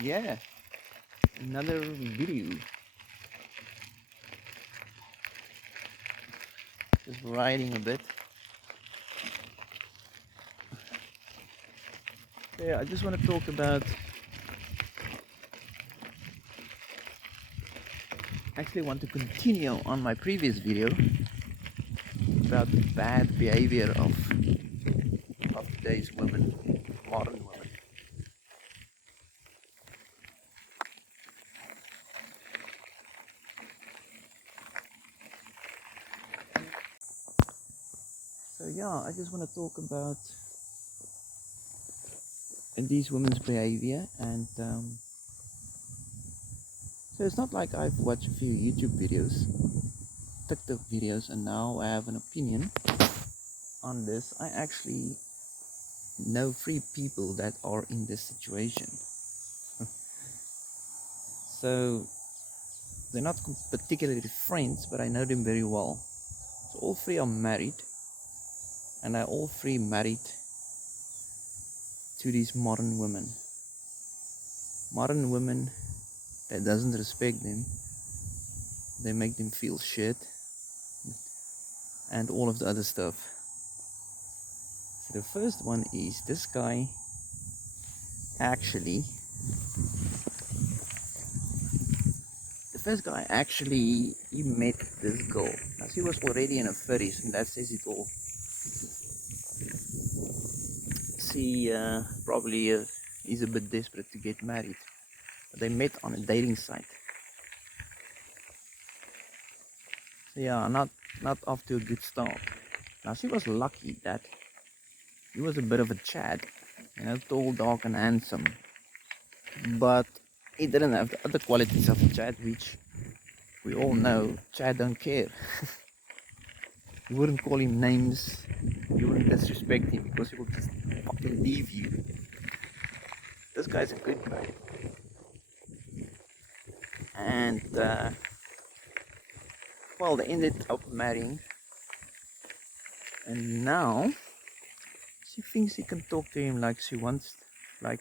Yeah, another video. Just riding a bit. Yeah, I just want to talk about. Actually, want to continue on my previous video about the bad behavior of today's women, modern women. So yeah, I just want to talk about these women's behavior, and so it's not like I've watched a few YouTube videos, TikTok videos, and now I have an opinion on this. I actually know three people that are in this situation. So they're not particularly friends, but I know them very well. So all three are married, and are all three married to these modern women. Modern women that doesn't respect them. They make them feel shit and all of the other stuff. So the first one is this guy actually he met this girl. Now she was already in her 30s, and that says it all. She probably is a bit desperate to get married. But they met on a dating site. So yeah, not off to a good start. Now she was lucky that he was a bit of a Chad, tall, dark, and handsome. But he didn't have the other qualities of a Chad, which we all know Chad don't care. You wouldn't call him names, you wouldn't disrespect him because he will just fucking leave you. This guy's a good guy. And well, they ended up marrying, and now she thinks she can talk to him like she wants, like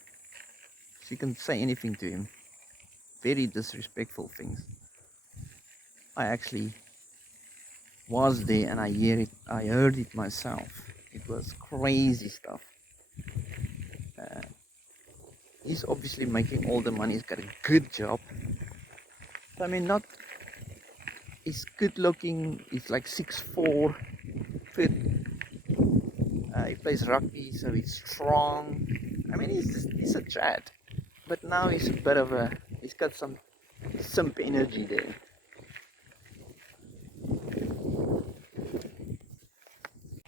she can say anything to him. Very disrespectful things. I actually was there and I heard it myself. It was crazy stuff. He's obviously making all the money, he's got a good job. I mean, not, he's good looking, he's like 6'4", fit. He plays rugby, so he's strong. I mean, he's a Chad. But now he's got some simp energy there.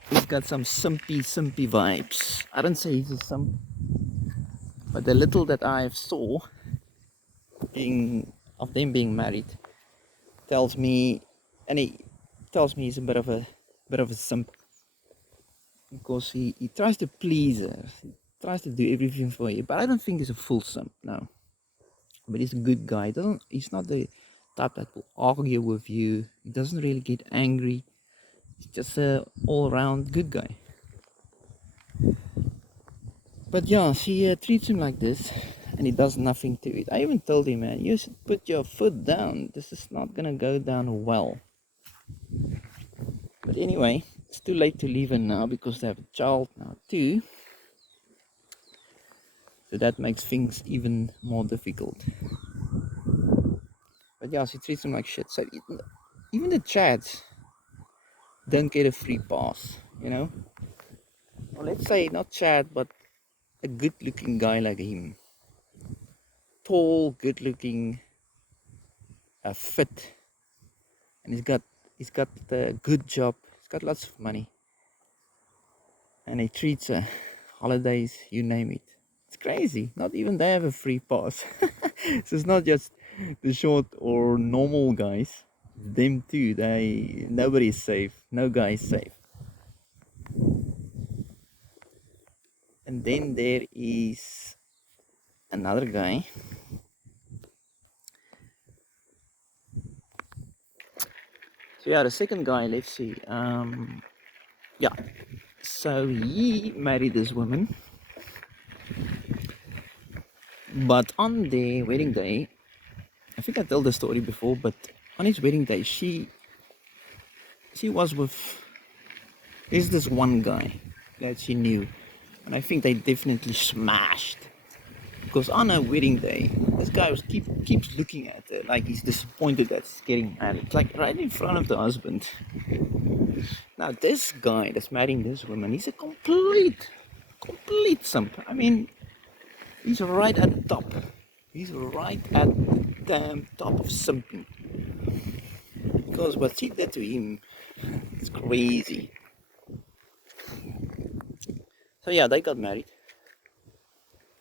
He's got some simpy vibes. I don't say he's a simp, but the little that I saw of them being married tells me, and he tells me he's a bit of a simp, because he tries to please her, he tries to do everything for you. But I don't think he's a full simp, no. But he's a good guy. He's not the type that will argue with you. He doesn't really get angry. He's just a all-around good guy. But yeah, she treats him like this, and he does nothing to it. I even told him, man, you should put your foot down. This is not gonna go down well. But anyway, it's too late to leave her now because they have a child now too. So that makes things even more difficult. But yeah, she treats him like shit. So even the Chads don't get a free pass, Or let's say not Chad, but a good-looking guy like him. Tall, good-looking, fit, and he's got a good job. He's got lots of money, and he treats her, holidays, you name it. It's crazy. Not even they have a free pass. So it's not just the short or normal guys. Them too. Nobody's safe. No guy is safe. And then there is another guy. So yeah, the second guy. Let's see. Yeah. So he married this woman. But on their wedding day, I think I told the story before, but on his wedding day, she was with this one guy that she knew, and I think they definitely smashed. Because on her wedding day, this guy keeps looking at her like he's disappointed that she's getting married, like right in front of the husband. Now this guy that's marrying this woman, he's a complete simp. I mean, he's right at the top. He's right at the damn top of simping. Because what she did to him, it's crazy. So yeah, they got married.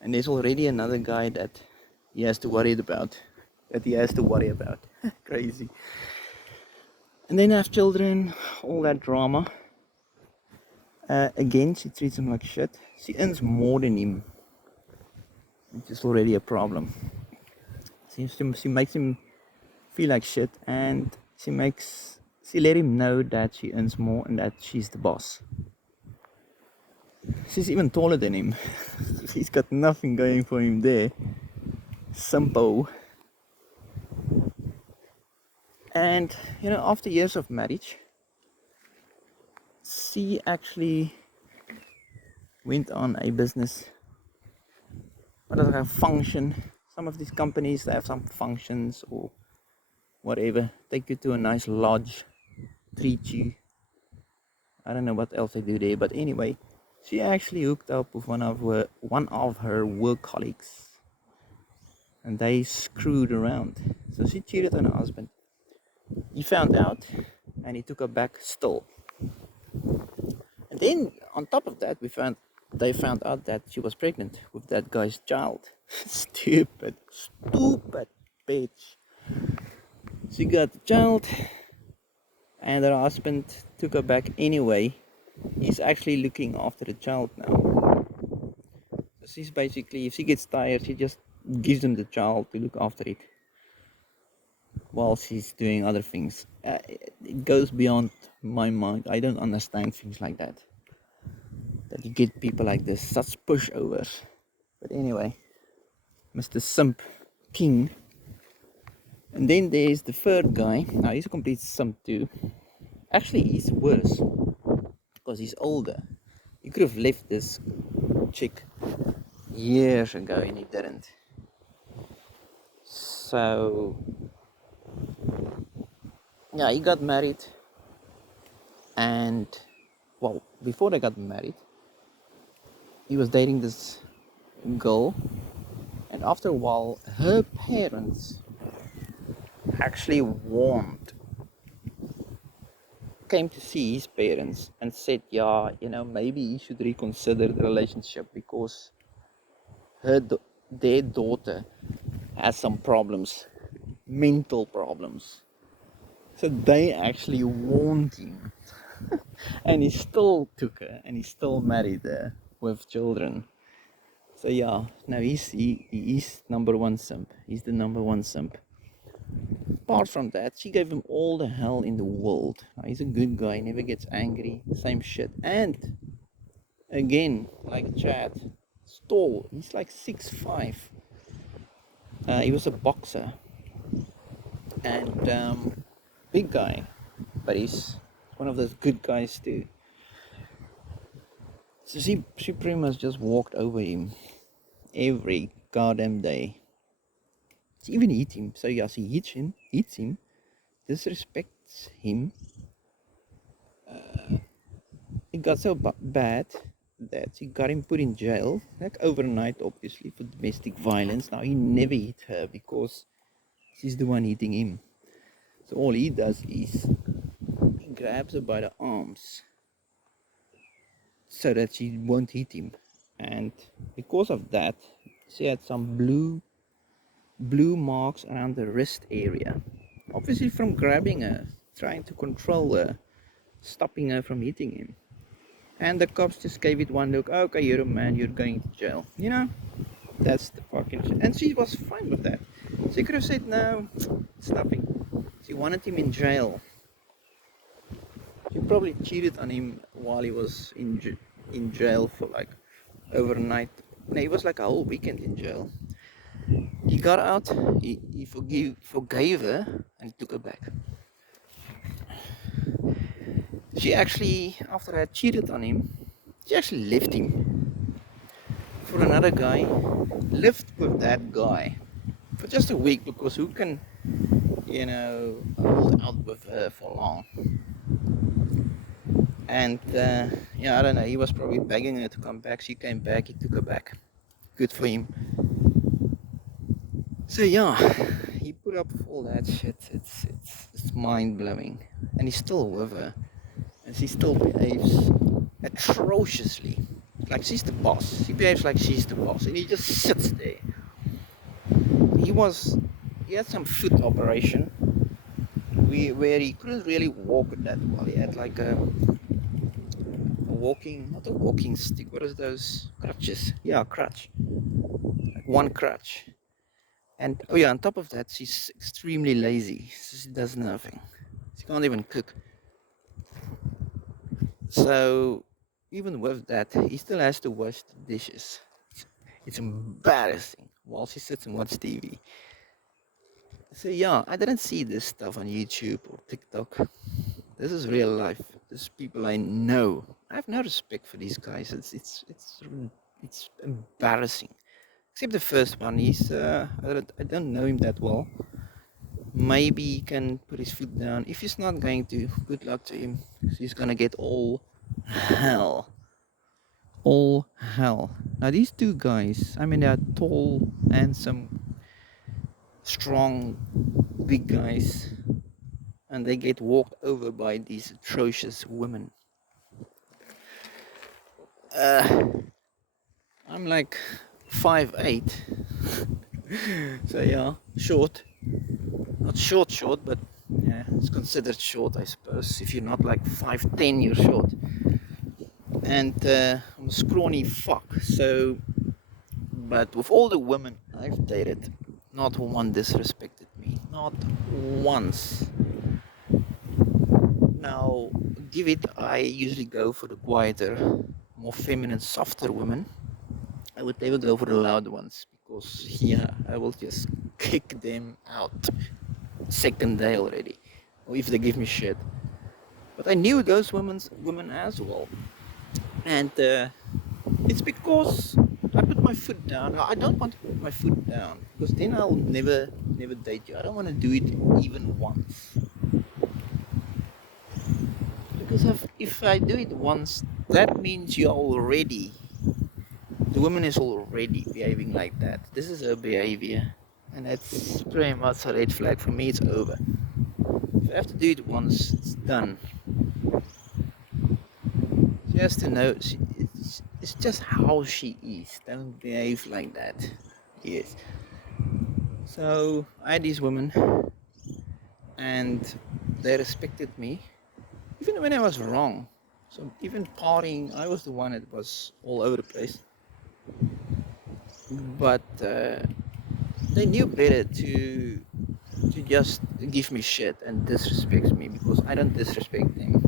And there's already another guy that he has to worry about. Crazy. And then have children, all that drama. Again, she treats him like shit. She earns more than him, which is already a problem. She makes him feel like shit, and she let him know that she earns more and that she's the boss. She's even taller than him. He's got nothing going for him there. Simple. And after years of marriage, she actually went on a business. What does it have? Function. Some of these companies, they have some functions or whatever. Take you to a nice lodge, treat you. I don't know what else they do there, but anyway, she actually hooked up with one of her work colleagues, and they screwed around. So she cheated on her husband. He found out, and he took her back still. And then on top of that, they found out that she was pregnant with that guy's child. Stupid bitch. She got the child, and her husband took her back anyway. He's actually looking after the child now. So she's basically, if she gets tired, she just gives him the child to look after it while she's doing other things. It goes beyond my mind. I don't understand things like that. That you get people like this, such pushovers. But anyway, Mr. Simp King. And then there's the third guy. Now he's a complete simp too. Actually, he's worse because he's older. You could have left this chick years ago and he didn't. So yeah, he got married, and well, before they got married, he was dating this girl, and after a while, her parents actually came to see his parents and said, yeah, maybe he should reconsider the relationship because their daughter has some problems, mental problems. So they actually warned him, and he still took her, and he still married her with children. So yeah, now he's number one simp. He's the number one simp. Apart from that, she gave him all the hell in the world. Now, he's a good guy, never gets angry, same shit. And again, like Chad, he's tall. He's like 6'5". He was a boxer and big guy, but he's one of those good guys too. So she pretty much just walked over him every goddamn day. She even hit him. So yeah, she hits him, disrespects him. It got so bad that she got him put in jail, like overnight, obviously, for domestic violence. Now he never hit her because she's the one hitting him. So all he does is he grabs her by the arms so that she won't hit him. And because of that, she had some blue marks around the wrist area. Obviously from grabbing her, trying to control her, stopping her from hitting him. And the cops just gave it one look. Okay, you're a man, you're going to jail. That's the fucking shit. And she was fine with that. She could have said, no, it's nothing. She wanted him in jail. She probably cheated on him while he was in jail for like overnight. No, he was like a whole weekend in jail. He got out, he forgave her, and he took her back. She actually, after I had cheated on him, she actually left him for another guy, lived with that guy for just a week, because who can, hold out with her for long? And yeah, I don't know, he was probably begging her to come back. She came back, he took her back. Good for him. So yeah, he put up with all that shit. It's mind blowing, and he's still with her, and she still behaves atrociously, like she's the boss. She behaves like she's the boss, and he just sits there. He had some foot operation, where he couldn't really walk that well. He had like not a walking stick. What is those crutches? Yeah, crutch, like one crutch. And oh yeah, on top of that, she's extremely lazy. She does nothing. She can't even cook. So even with that, he still has to wash the dishes. It's embarrassing while she sits and watches TV. So yeah, I didn't see this stuff on YouTube or TikTok. This is real life. This is people I know. I have no respect for these guys. It's embarrassing. Except the first one. I don't know him that well. Maybe he can put his foot down. If he's not going to, good luck to him. He's gonna get all hell. All hell. Now these two guys, I mean, they're tall, handsome, strong, big guys, and they get walked over by these atrocious women. I'm like 5'8", so yeah, short. Not short, but yeah, it's considered short, I suppose. If you're not like 5'10", you're short. And I'm a scrawny fuck. So, but with all the women I've dated, not one disrespected me. Not once. Now, give it, I usually go for the quieter, more feminine, softer women. I would never go for the loud ones, because yeah, I will just kick them out second day already, or if they give me shit. But I knew those women as well, and it's because I put my foot down. I don't want to put my foot down, because then I'll never date you. I don't want to do it even once, because if I do it once, that means the woman is already behaving like that. This is her behavior, and that's pretty much a red flag for me. It's over. If I have to do it once, it's done. She has to know. It's just how she is. Don't behave like that. Yes. So I had these women, and they respected me, even when I was wrong. So even partying, I was the one that was all over the place. But they knew better to just give me shit and disrespect me, because I don't disrespect them.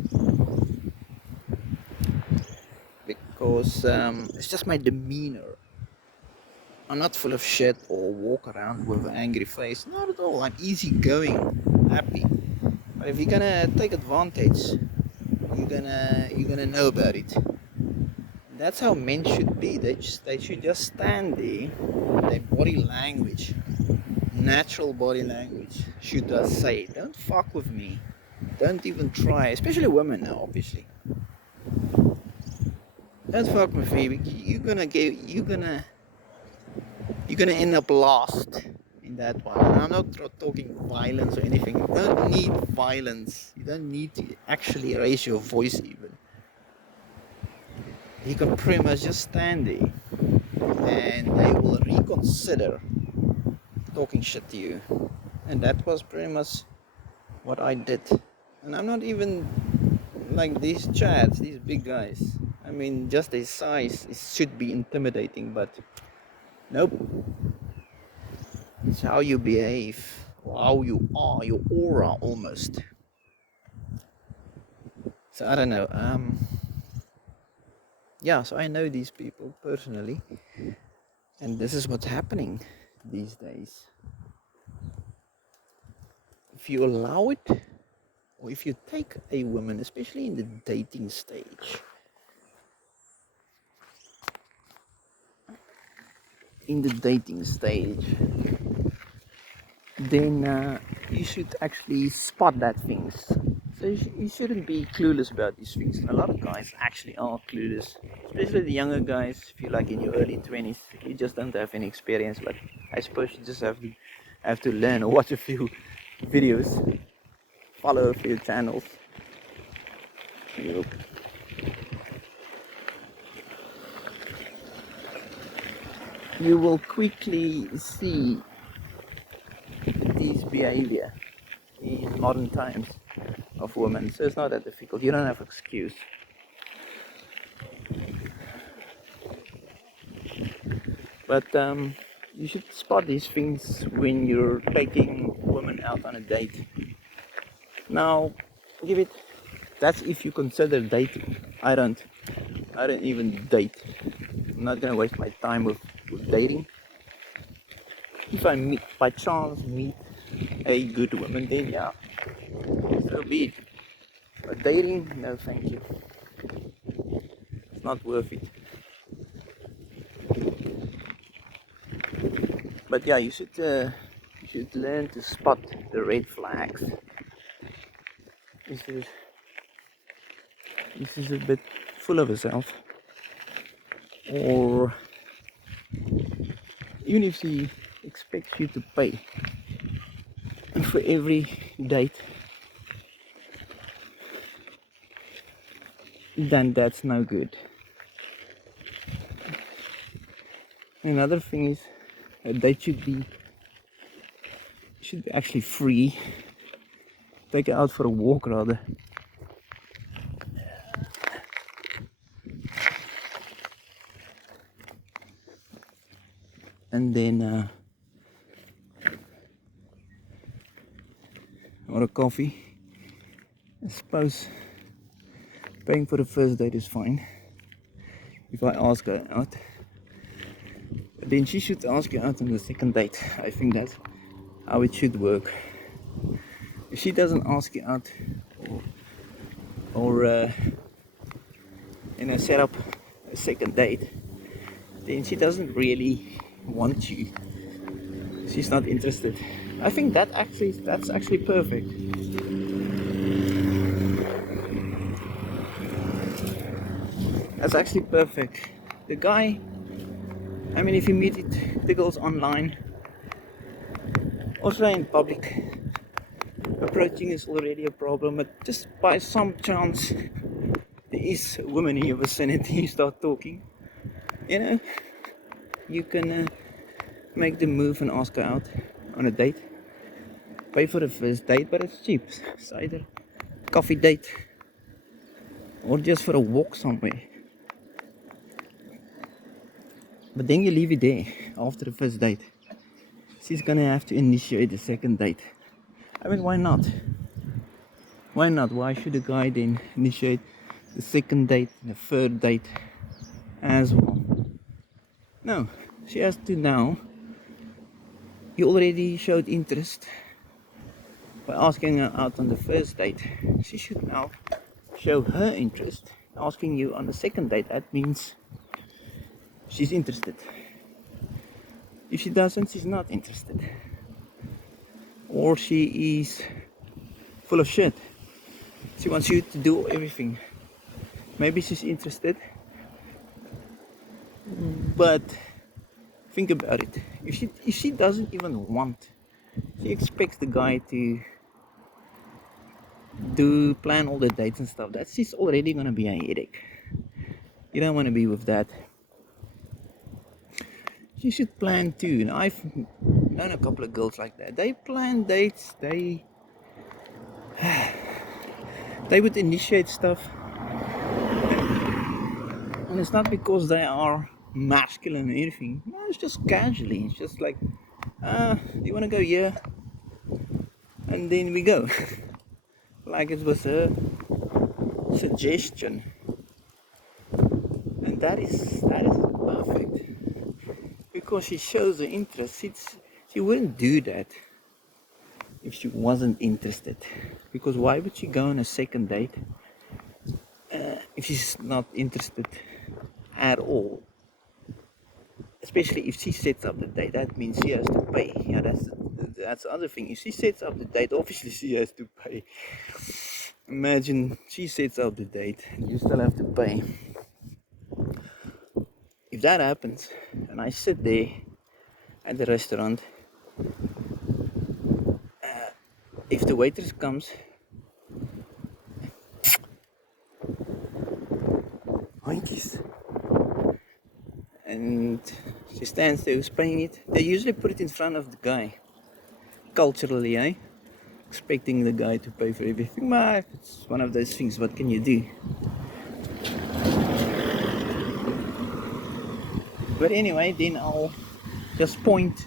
Because it's just my demeanor. I'm not full of shit or walk around with an angry face. Not at all. I'm easygoing, happy. But if you're gonna take advantage, you're gonna know about it. That's how men should be. They should just stand there. Their body language, natural body language, should just say, "Don't fuck with me. Don't even try." Especially women now, obviously. Don't fuck with me. You're gonna end up lost in that one. And I'm not talking violence or anything. You don't need violence. You don't need to actually raise your voice even. You can pretty much just stand there, and they will reconsider talking shit to you. And that was pretty much what I did. And I'm not even like these chads, these big guys. I mean, just their size, it should be intimidating, but nope. It's how you behave, or how you are, your aura almost. So I don't know. Yeah, so I know these people personally, and this is what's happening. these days, if you allow it, or if you take a woman, especially in the dating stage, then you should actually spot that things. So you shouldn't be clueless about these things. A lot of guys actually are clueless, especially the younger guys. If you're like in your early 20s, you just don't have any experience. But I suppose you just have to learn or watch a few videos, follow a few channels. You will quickly see this behavior in modern times of women, so it's not that difficult. You don't have excuse. But you should spot these things when you're taking women out on a date. Now, give it. That's if you consider dating. I don't even date. I'm not gonna waste my time with dating. If I meet by chance meet a good woman, then yeah, so be it. But dating, no, thank you. It's not worth it. But yeah, you should learn to spot the red flags. This is a bit full of herself, or even if she expects you to pay for every date, then that's no good. Another thing is, a date should be actually free. Take her out for a walk rather. And then or a coffee. I suppose paying for the first date is fine. If I ask her out, then she should ask you out on the second date. I think that's how it should work. If she doesn't ask you out, or set up a second date, then she doesn't really want you. She's not interested. I think that's actually perfect. That's actually perfect. The guy, I mean, if you meet the girls online, also in public, approaching is already a problem. But just by some chance, there is a woman in your vicinity, you start talking, you can make the move and ask her out on a date. Pay for the first date, but it's cheap. It's either a coffee date or just for a walk somewhere. But then you leave it there after the first date. She's gonna have to initiate the second date. I mean, why not? Why not? Why should a guy then initiate the second date and the third date as well? No, she has to now. You already showed interest by asking her out on the first date. She should now show her interest asking you on the second date. That means she's interested. If she doesn't, she's not interested. Or she is full of shit. She wants you to do everything. Maybe she's interested, but think about it. If she doesn't even want, she expects the guy to plan all the dates and stuff. That's just already gonna be a headache. You don't want to be with that. You should plan too. And I've known a couple of girls like that. They plan dates. They would initiate stuff, and it's not because they are masculine or anything. No, it's just casually. It's just like, do you want to go here? And then we go. Like it was a suggestion, and that is perfect. because she shows her interest. She wouldn't do that if she wasn't interested. Because why would she go on a second date if she's not interested at all? Especially if she sets up the date, that means she has to pay. Yeah, that's the other thing. If she sets up the date, obviously she has to pay. Imagine she sets up the date and you still have to pay. If that happens and I sit there at the restaurant, if the waitress comes, oinkies, and she stands there who's paying it, they usually put it in front of the guy. Culturally, eh? Expecting the guy to pay for everything. But it's one of those things, what can you do? But anyway, then I'll just point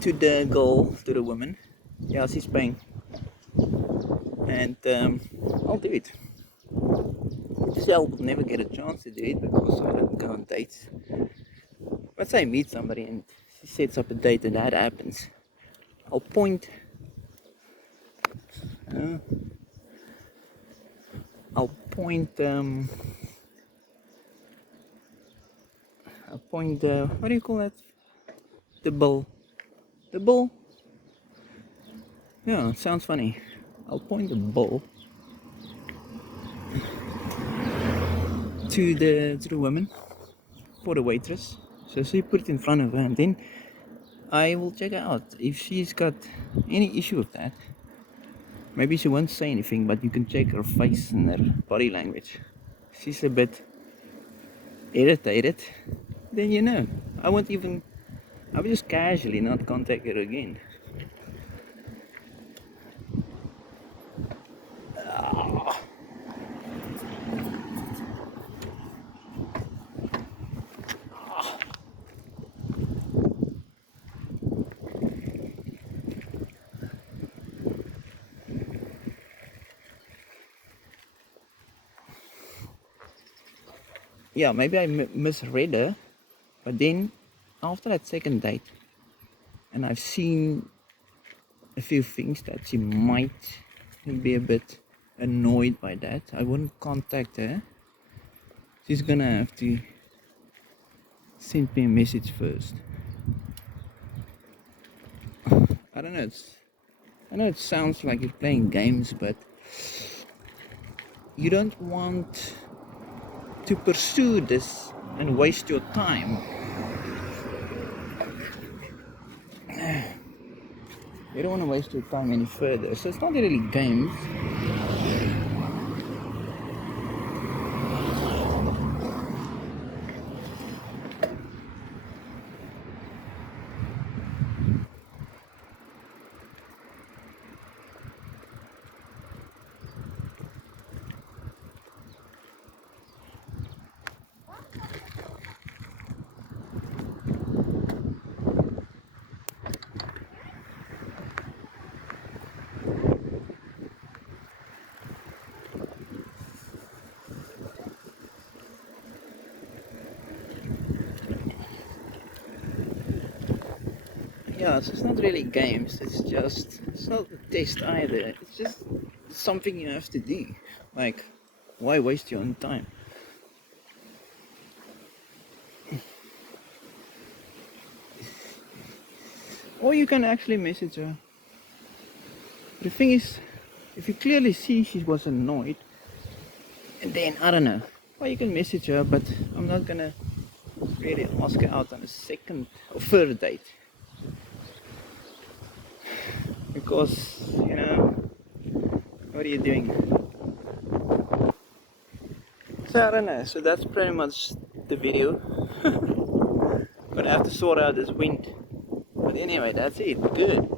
to the girl, to the woman. Yeah, she's paying. And I'll do it. I'll never get a chance to do it because I don't go on dates. Let's say I meet somebody and she sets up a date and that happens. I'll point. I'll point. What do you call that? The bull. The bull. Yeah, it sounds funny. I'll point the bull to the woman, for the waitress. So she put it in front of her, and then I will check her out. If she's got any issue with that, maybe she won't say anything, but you can check her face and her body language. She's a bit irritated, then you know, I would just casually not contact her again. Yeah, maybe I misread her, but then after that second date, and I've seen a few things that she might be a bit annoyed by that, I wouldn't contact her. She's gonna have to send me a message first. I don't know, I know it sounds like you're playing games, but you don't want to pursue this and waste your time. You don't want to waste your time any further. So it's not really games. Yeah, it's not really games. It's not a test either. It's just something you have to do. Like, why waste your own time? Or you can actually message her. The thing is, if you clearly see she was annoyed, and then, I don't know, well, you can message her, but I'm not gonna really ask her out on a second or third date. Because, you know, what are you doing? So I don't know, so that's pretty much the video. Gonna have to sort out this wind. But anyway, that's it. Good.